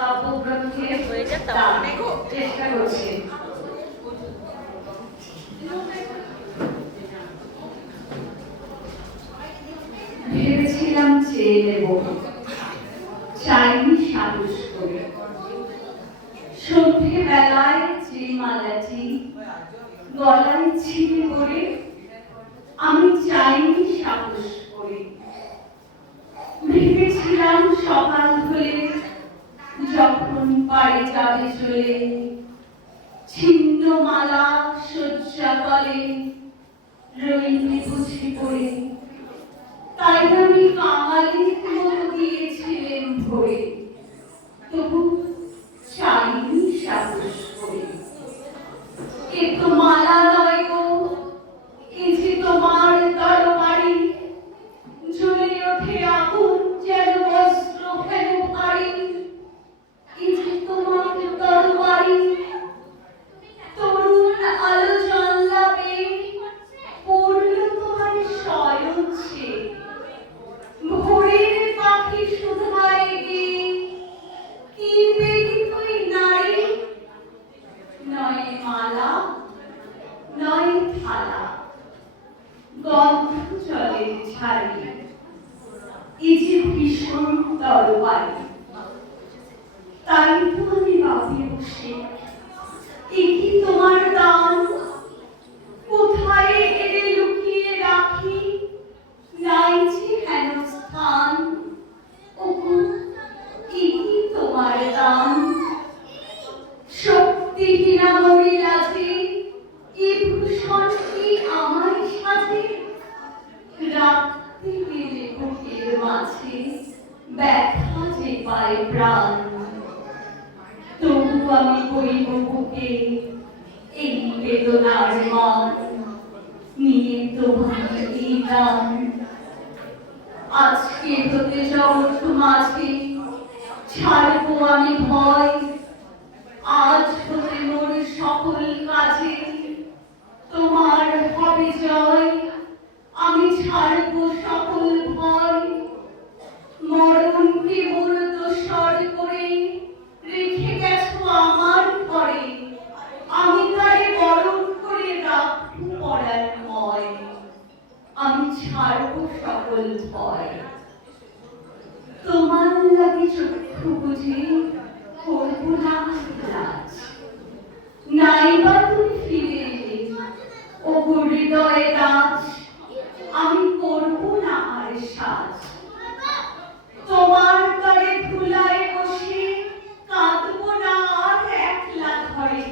কাব্যগ্রন্থের চেষ্টা করছি। ভেবেছিলাম চেয়ে নেব, চাইনি সাহস করে, সন্ধে বেলায় যে মালাটি গলায় ছিঁড়ে পড়ে আমি চাইনি সাহস করে। ভেবেছিলাম সকাল হলে যখন পাড়ে যাবে চলে, ছিন্ন মালা শয্যা তলে রইবে বুঝি পড়ে। তাই আমি কাঙালির মতো দিয়েছিলেন ভরে, তবু চাইনি সাহস করে। এ তো মালা নয় গো, এ যে তোমার তরবারি, জ্বলে ওঠে আগুন যেন বস্ত্র ফেল ভারী। এ যে তোমার তরবারি, তরুণ আলো জানলাবে পড়ল তোমার শয়ন সে। ভোরের পাখি শুধায় গে, কি পেলি তুই নারী? নয় মালা, নয় থালা, গন্ধ জলের ঝাড়ি, এ যে ভীষণ তরবারি। তাই তো আমি ভাবি বসে, এ কি তোমার দান? কোথায় এরে লুকিয়ে রাখি, নাই যে হেন স্থান। ওগো, এ কি তোমার দান? শক্তিহীনা মহিলা যে, এ ভূষণ কি আমার সাজে? রাত্রি গেলে বুকের মাঝে ব্যথা যে পায় প্রাণ, তবু আমি বইব বুকে এই বেদনার মান, নিয়ে তোমার এই গান। আজকে হতে জগৎ মাঝে ছাড়বো আমি ভয়, আজ হতে মোর সকল কাজে তোমার হবে জয়। আমি ছাড়বো সকল ভয়, মরণকে মোর দোসর করে রেখে গেছো আমার ঘরে। আমি তারে বরণ করে রাখবো পরাণময়, আমি ছাড়বো সকল ভয়। তোমার লাগে চক্ষু বুঝে করবো না লাজ, নাইবা তুমি ফিরে এলে ওগো হৃদয়ে রাজ, আমি করবো না আর সাজ। তোমার তরে ধুলায় বসে কাঁদবো না আর একলা ঘরে,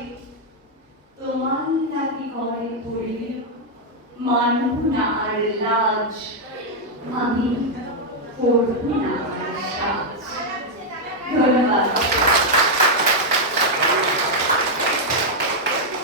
তোমার লাগি ঘরে পড়ে মানব না আর লাজ, আমি করবো না আর সাজ।